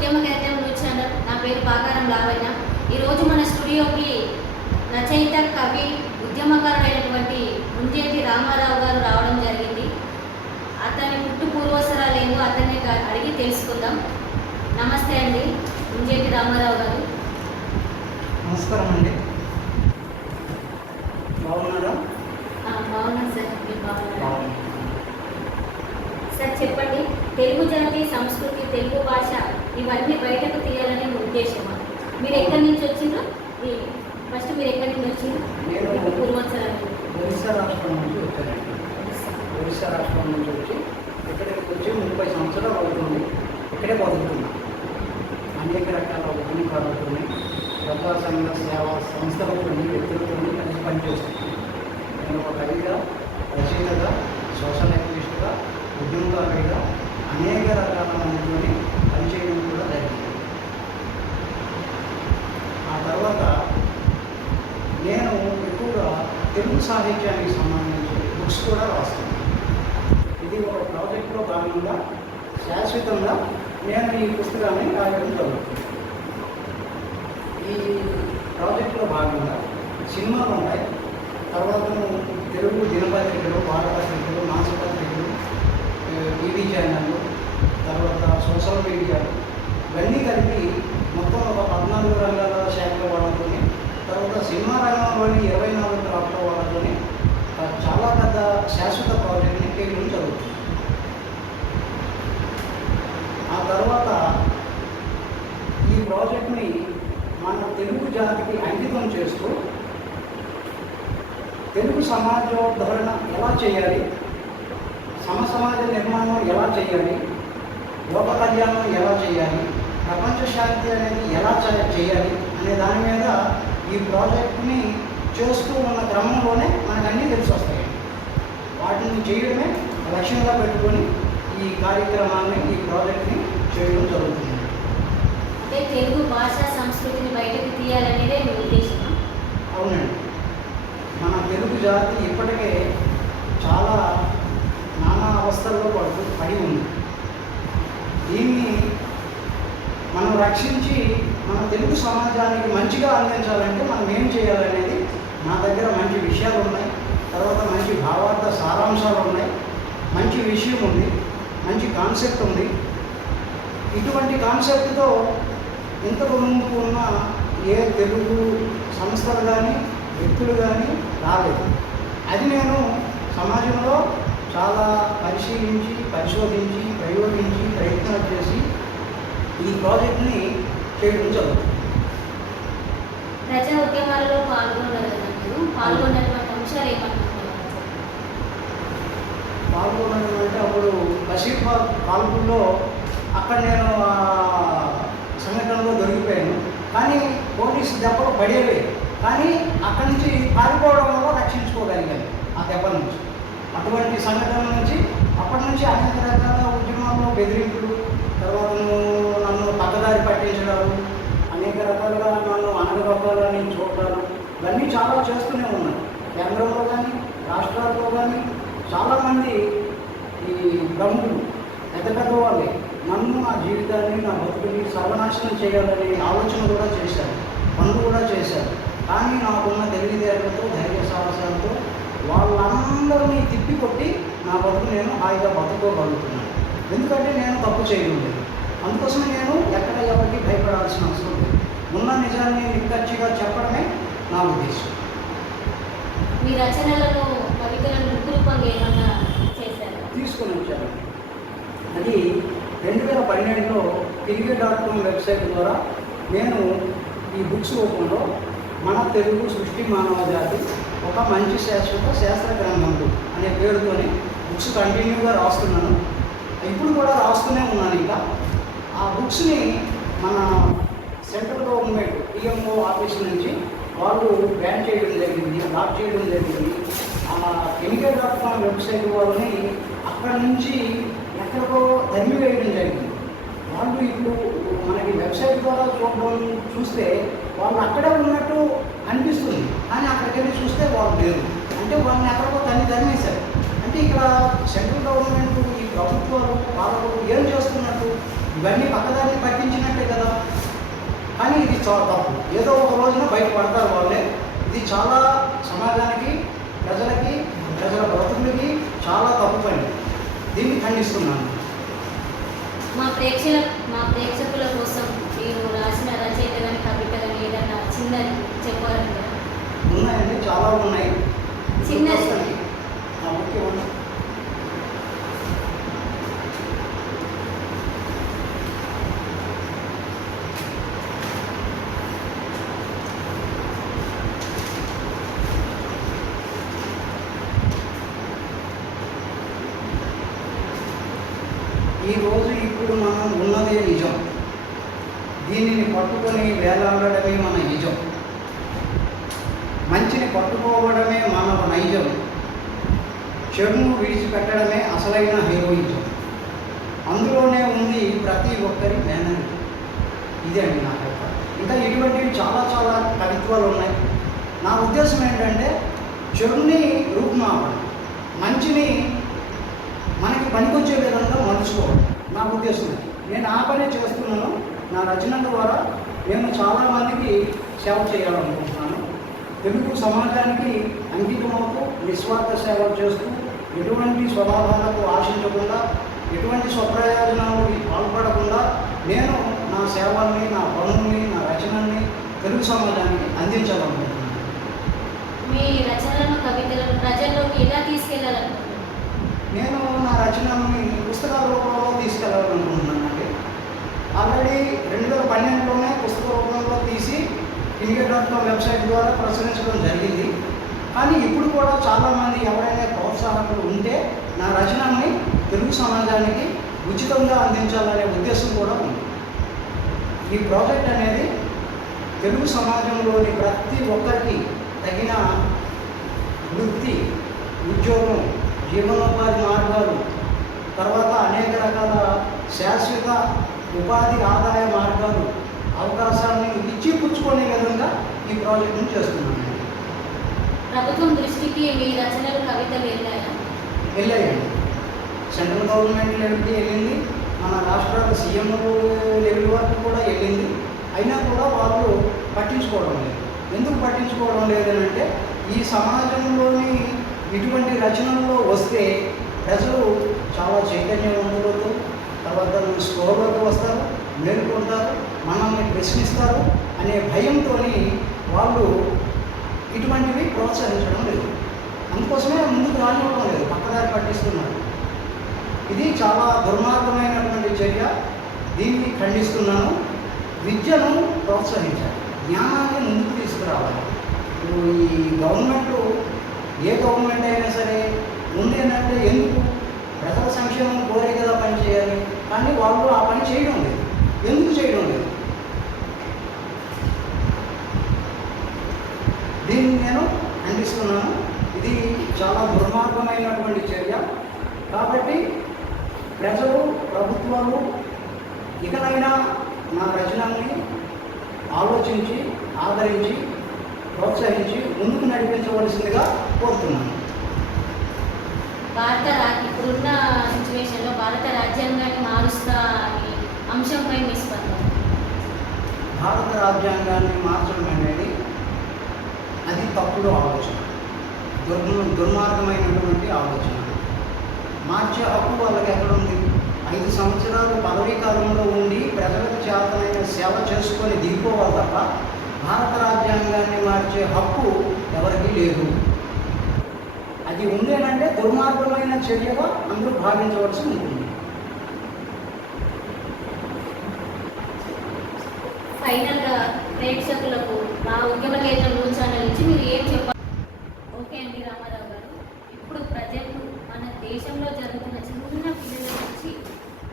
ఉద్యమ కేంద్రం news channel. నా పేరు పాకారం లావణ్య. ఈరోజు మన స్టూడియోకి రచయిత, కవి, ఉద్యమకారుడైనటువంటి ముంజేటి రామారావు గారు రావడం జరిగింది. అతని పుట్టు పూర్వసరాలు ఏమో అతన్ని అడిగి తెలుసుకుందాం. నమస్తే అండి ముంజేటి రామారావు గారు. నమస్కారం అండి. బాగున్నారా? బాగున్నాను సార్. మీరు బాగున్నారా సార్? చెప్పండి, తెలుగు జాతి, సంస్కృతి, తెలుగు భాష ఇవన్నీ బయటకు తీయాలనే ఉద్దేశమా? మీరు ఎక్కడి నుంచి వచ్చిండ్రు? ఫస్ట్ మీరు ఎక్కడి నుంచి వచ్చిండ్రు? నేను పూర్వోత్తరాలు ఒరిస్సా రాష్ట్రం నుంచి వచ్చానండి. ఒరిస్సా రాష్ట్రం నుంచి వచ్చి ఇక్కడికి వచ్చి 30 సంవత్సరాలు అవుతుంది. ఇక్కడే బతుకుతున్నాను. అనేక రకాల ఉద్యమకారులతోని, ప్రజా సంఘ సేవా సంస్థలతో, వ్యక్తులతో కలిసి పనిచేస్తున్నాను. నేను ఒక కవిగా, రచయితగా, సోషల్ యాక్టివిస్ట్గా, ఉద్యమకారుడిగా అనేక రకాల మందితోని పనిచేయడం కూడా జరిగింది. ఆ తర్వాత నేను ఎక్కువగా తెలుగు సాహిత్యానికి సంబంధించి బుక్స్ కూడా రాస్తున్నాను. ఇది ఒక ప్రాజెక్టులో భాగంగా శాశ్వతంగా నేను ఈ పుస్తకాన్ని రాయడం జరుగుతుంది. ఈ ప్రాజెక్టులో భాగంగా సినిమాలు ఉన్నాయి, తర్వాత తెలుగు దినపత్రికలు, వారపత్రికలు, మాసపత్రికలు, టీవీ ఛానళ్ళు, తర్వాత సోషల్ మీడియాలు ఇవన్నీ కలిపి మొత్తం ఒక 14 రంగాల శాఖల వాళ్ళతోని, తర్వాత సినిమా రంగంలోని 24 క్రాఫ్ట్ల వాళ్ళతోని చాలా పెద్ద శాశ్వత ప్రాజెక్ట్ని చేయడం జరుగుతుంది. ఆ తర్వాత ఈ ప్రాజెక్ట్ని మన తెలుగు జాతికి అంకితం చేస్తూ తెలుగు సమాజోద్ధరణ ఎలా చేయాలి, సమసమాజ నిర్మాణం ఎలా చేయాలి, లోక కళ్యాణం ఎలా చేయాలి, ప్రపంచ శాంతి అనేది ఎలా చేయాలి అనే దాని మీద ఈ ప్రాజెక్ట్ని చేస్తూ ఉన్న క్రమంలోనే మనకు అన్నీ తెలిసి వస్తాయి. వాటిని చేయడమే లక్ష్యంగా పెట్టుకొని ఈ కార్యక్రమాన్ని, ఈ ప్రాజెక్ట్ని చేయడం జరుగుతుంది. అంటే తెలుగు భాష, సంస్కృతిని బయటకు తీయాలనేదే మీ ఉద్దేశం? అవునండి. మన తెలుగు జాతి ఇప్పటికే చాలా నానా అవస్థల్లో పడి ఉంది. దీన్ని మనం రక్షించి మన తెలుగు సమాజానికి మంచిగా అందించాలంటే మనం ఏం చేయాలనేది నా దగ్గర మంచి విషయాలు ఉన్నాయి, తర్వాత మంచి భావార్థ సారాంశాలు ఉన్నాయి, మంచి విషయం ఉంది, మంచి కాన్సెప్ట్ ఉంది. ఇటువంటి కాన్సెప్ట్తో ఇంతకు ముందు ఉన్న ఏ తెలుగు సంస్థలు కానీ, వ్యక్తులు కానీ రాలేదు. అది నేను సమాజంలో చాలా పరిశీలించి, పరిశోధించి, ప్రయోగించి, ప్రయత్నాలు చేసి ఈ ప్రాజెక్ట్ని చేయడం జరుగుతుంది. ప్రజా ఉద్యమాలలో పాల్గొన్నటువంటి అంశాలు ఏమంటున్నారు? పాల్గొనడం అంటే అప్పుడు బషీర్బాగ్ కాల్పుల్లో అక్కడ నేను సంఘటనలో దొరికిపోయాను. కానీ పోలీసు దెబ్బలు పడేవే, కానీ అక్కడి నుంచి పారిపోవడం వల్ల రక్షించుకోగలిగాను ఆ దెబ్బల నుంచి. అటువంటి సంఘటనల నుంచి అప్పటి నుంచి అనేక రకాల ఉద్యమాల్లో బెదిరింపులు, తర్వాత నన్ను పక్కదారి పట్టించడాలు, అనేక రకాలుగా నన్ను అనగదొక్కాలని చూడాలి, ఇవన్నీ చాలా చేస్తూనే ఉన్నాను. కేంద్రంలో కానీ, రాష్ట్రాల్లో కానీ చాలామంది ఈ ప్రముఖులు, పెద్ద పెద్ద వాళ్ళే నన్ను, నా జీవితాన్ని, నా బతుకుని సర్వనాశనం చేయాలనే ఆలోచన కూడా చేశారు, పనులు కూడా చేశారు. కానీ నాకున్న తెలివితేటలతో, ధైర్య సాహసాలతో వాళ్ళందరినీ తిప్పికొట్టి నా బతుకు నేను హాయిగా బతుకోగలుగుతున్నాను. ఎందుకంటే నేను తప్పు చేయడం లేదు. అందుకోసమే నేను ఎక్కడ ఎవరికి భయపడాల్సిన అవసరం లేదు. ఉన్న నిజాన్ని నిక్కచ్చిగా చెప్పడమే నా ఉద్దేశం. మీ రచనలను, కవితలను బుక్ రూపంగా ఏమన్నా చేశారు? తీసుకొని వచ్చాను. అది 2012లో Tilge.com వెబ్సైట్ ద్వారా నేను ఈ బుక్స్ రూపంలో మన తెలుగు సృష్టి మానవ జాతి ఒక మంచి శాశ్వత శాస్త్ర గ్రంథంలో అనే పేరుతోని బుక్స్ కంటిన్యూగా రాస్తున్నాను. ఇప్పుడు కూడా రాస్తూనే ఉన్నాను. ఇంకా ఆ బుక్స్ని మన సెంట్రల్ గవర్నమెంట్ PMO ఆఫీస్ నుంచి వాళ్ళు బ్యాన్ చేయడం జరిగింది, లాక్ చేయడం జరిగింది. ఆ Tilge.com వెబ్సైట్ వాళ్ళని అక్కడి నుంచి ఎక్కడికో తరిమివేయడం జరిగింది. వాళ్ళు ఇప్పుడు మనకి వెబ్సైట్ ద్వారా చూస్తే వాళ్ళు అక్కడే ఉన్నట్టు అనిపిస్తుంది, కానీ అక్కడికి వెళ్ళి చూస్తే వాళ్ళు లేరు. అంటే వాళ్ళని ఎక్కడికో తరిమేశారు. అంటే ఇక్కడ సెంట్రల్ గవర్నమెంట్, ఈ ప్రభుత్వాలు, పాలకులు ఏం చేస్తున్నట్టు ఇవన్నీ పక్కదాన్ని పట్టించినట్టే కదా. కానీ ఇది చాలా తప్పు. ఏదో ఒక రోజున బయటపడతారు వాళ్ళే. ఇది చాలా సమాజానికి, ప్రజలకి, ప్రజల బ్రతుకులకి చాలా తప్పు పని. దీన్ని ఖండిస్తున్నాను. మా ప్రేక్షకుల కోసం మీరు రాసిన రచయిత కానీ కవిత కానీ ఏదైనా చిన్నది చెప్పాలంటే? ఉన్నాయండి, చాలా ఉన్నాయి. చిన్నది. ఓకే, ఉన్నాయి. ఈరోజు ఇప్పుడు మనం ఉన్నదే నిజం. దీనిని పట్టుకొని వేలాడడమే మన నిజం. మంచిని పట్టుకోవడమే మానవ నైజం. చెడును విడిచిపెట్టడమే అసలైన హీరోయిజం. అందులోనే ఉంది ప్రతి ఒక్కరి మేనరిజం. ఇదే అండి నా అభిప్రాయం. ఇంకా ఇటువంటివి చాలా చాలా కవిత్వాలు ఉన్నాయి. నా ఉద్దేశం ఏంటంటే చెడుని రూపుమాపడం, మంచిని మనకి పనికొచ్చే విధంగా మలుచుకోవడం నా ఉద్దేశం. నేను ఆ పనే చేస్తున్నాను. నా రచనల ద్వారా నేను చాలామందికి సేవ చేయాలనుకుంటున్నాను. తెలుగు సమాజానికి అంకితమవుతూ నిస్వార్థ సేవలు చేస్తూ, ఎటువంటి స్వభావాలకు ఆశించకుండా, ఎటువంటి స్వప్రయోజనాలకి పాల్పడకుండా నేను నా సేవల్ని, నా పనుల్ని, నా రచనల్ని తెలుగు సమాజానికి అందించాలనుకుంటున్నాను. మీ రచనలను, కవితలను ప్రజల్లోకి ఎలా తీసుకెళ్లాలనుకుంటున్నాను? నేను నా రచనల్ని పుస్తకాల రూపంలో తీసుకెళ్ళాలనుకుంటున్నానండి. ఆల్రెడీ 2012లోనే పుస్తక రూపంలో తీసి ఇండియా.com వెబ్సైట్ ద్వారా ప్రచురించడం జరిగింది. కానీ ఇప్పుడు కూడా చాలామంది ఎవరైనా ప్రోత్సాహకులు ఉంటే నా రచనల్ని తెలుగు సమాజానికి ఉచితంగా అందించాలనే ఉద్దేశం కూడా ఉంది. ఈ ప్రాజెక్ట్ అనేది తెలుగు సమాజంలోని ప్రతి ఒక్కరికి తగిన వృత్తి, ఉద్యోగం, జీవనోపాధి మార్గాలు, తర్వాత అనేక రకాల శాశ్వత ఉపాధి ఆదాయ మార్గాలు, అవకాశాన్ని ఇచ్చి పుచ్చుకునే విధంగా ఈ ప్రాజెక్టును చేస్తున్నాను. ప్రభుత్వం దృష్టికి మీ రచనలు, కవితలు వెళ్ళాయండి. సెంట్రల్ గవర్నమెంట్ లెవెల్కి వెళ్ళింది, మన రాష్ట్రాల సీఎం లెవెల్ వరకు కూడా వెళ్ళింది. అయినా కూడా వాళ్ళు పట్టించుకోవడం లేదు. ఎందుకు పట్టించుకోవడం లేదనంటే ఈ సమాజంలోని ఇటువంటి రచనల్లో వస్తే ప్రజలు చాలా చైతన్యవంతులతో, తర్వాత స్కోర్లోకి వస్తారు, మేలుకుంటారు, మనల్ని ప్రశ్నిస్తారు అనే భయంతో వాళ్ళు ఇటువంటివి ప్రోత్సహించడం లేదు. అందుకోసమే ముందుకు రానివ్వడం లేదు, పక్కదారి పట్టిస్తున్నారు. ఇది చాలా దుర్మార్గమైనటువంటి చర్య. దీన్ని ఖండిస్తున్నాను. విద్యను ప్రోత్సహించాలి, జ్ఞానాన్ని ముందుకు తీసుకురావాలి. ఈ గవర్నమెంట్, ఏ గవర్నమెంట్ అయినా సరే ముందు ఏంటంటే ఎందుకు ప్రజల సంక్షేమం కోరే కదా పని చేయాలి. కానీ వాళ్ళు ఆ పని చేయడం లేదు. ఎందుకు చేయడం లేదు? దీన్ని నేను ఖండిస్తున్నాను. ఇది చాలా దుర్మార్గమైనటువంటి చర్య. కాబట్టి ప్రజలు, ప్రభుత్వాలు ఇకనైనా నా రచనల్ని ఆలోచించి, ఆదరించి, ప్రోత్సహించి ముందుకు నడిపించవలసిందిగా కోరుతున్నాను. ఇప్పుడున్న సిచ్యువేషన్లో భారత రాజ్యాంగాన్ని మారుస్తా అనే అంశంపై మీ స్పందన? భారత రాజ్యాంగాన్ని మార్చడం అనేది అది తప్పుడు ఆలోచన, దుర్మార్గమైనటువంటి ఆలోచన. మార్చే హక్కు వాళ్ళకి ఎక్కడ ఉంది? 5 సంవత్సరాలు పదవీ కాలంలో ఉండి ప్రజలకు చేతనైన సేవ చేసుకొని దిగిపోవాలి తప్ప భారత రాజ్యాంగాన్ని మార్చే హక్కు ఎవరికీ లేదు. అది ఉండేనంటే దుర్మార్గమైన చర్యగా అందరూ భావించవలసి ఉంటుంది. ఫైనల్గా ప్రేక్షకులకు మా ఉద్యమ కేంద్రం న్యూస్ ఛానల్ నుంచి మీరు ఏం చెప్పాలి? ఓకే అండి రామారావు గారు, ఇప్పుడు ప్రజెంట్ మన దేశంలో జరుగుతున్న చిన్న పిల్లల నుంచి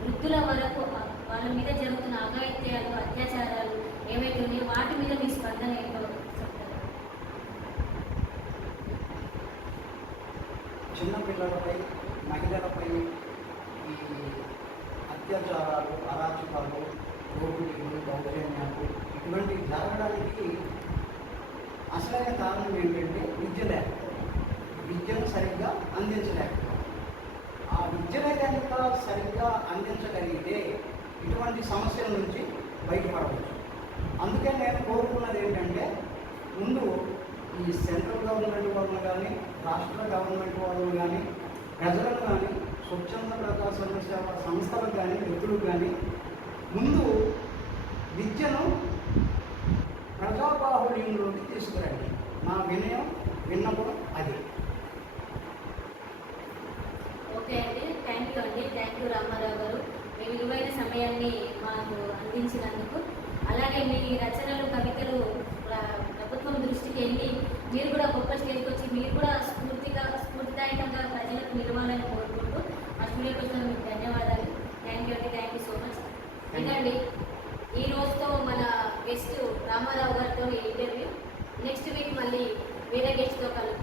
వృద్ధుల వరకు వాళ్ళ మీద జరుగుతున్న అఘాయిత్యాలు, అత్యాచారాలు ఏవైతే ఉన్నాయో వాటి మీద మీ స్పందన ఏంటో చెప్తారు? చిన్నపిల్లలపై, మహిళలపై ఈ అత్యాచారాలు, అరాచకాలు, దోపిడీలు, దౌర్జన్యాలు ఇటువంటివి జరగడానికి అసలైన కారణం ఏంటంటే విద్య లేకపోవడం. విద్యను సరిగ్గా అందించలేకపోవడం. ఆ విద్యనే కనుక సరిగ్గా అందించగలిగితే ఇటువంటి సమస్యల నుంచి బయటపడవచ్చు. అందుకే నేను కోరుకున్నది ఏంటంటే, ముందు ఈ సెంట్రల్ గవర్నమెంట్ వాళ్ళు కానీ, రాష్ట్ర గవర్నమెంట్ వాళ్ళు కానీ, ప్రజలకు కానీ, స్వచ్ఛంద ప్రజాస్వామ్య సేవా సంస్థలకు కానీ, వ్యక్తులకు కానీ ముందు విద్యను ప్రజాబాహుళ్యంలోకి తీసుకురండి. నా విన్నపం అది. ఓకే అండి, థ్యాంక్ యూ అండి. థ్యాంక్ యూ రామారావు గారు, మీ విలువైన సమయాన్ని మాకు అందించినందుకు. అలాగే మీ రచనలు, కవితలు ప్రభుత్వం దృష్టికి వెళ్ళి మీరు కూడా గొప్ప స్టేజ్కి వచ్చి మీరు కూడా స్ఫూర్తిదాయకంగా ప్రజలకు నిలవాలని కోరుకుంటూ మా స్టూడియోకి వచ్చిన మీకు ధన్యవాదాలు. థ్యాంక్ యూ అండి, థ్యాంక్ యూ సో మచ్. ఎందుకండి ఈ రోజుతో మన గెస్ట్ రామారావు గారితో ఇంటర్వ్యూ. నెక్స్ట్ వీక్ మళ్ళీ వేరే గెస్ట్తో కలుద్దాం.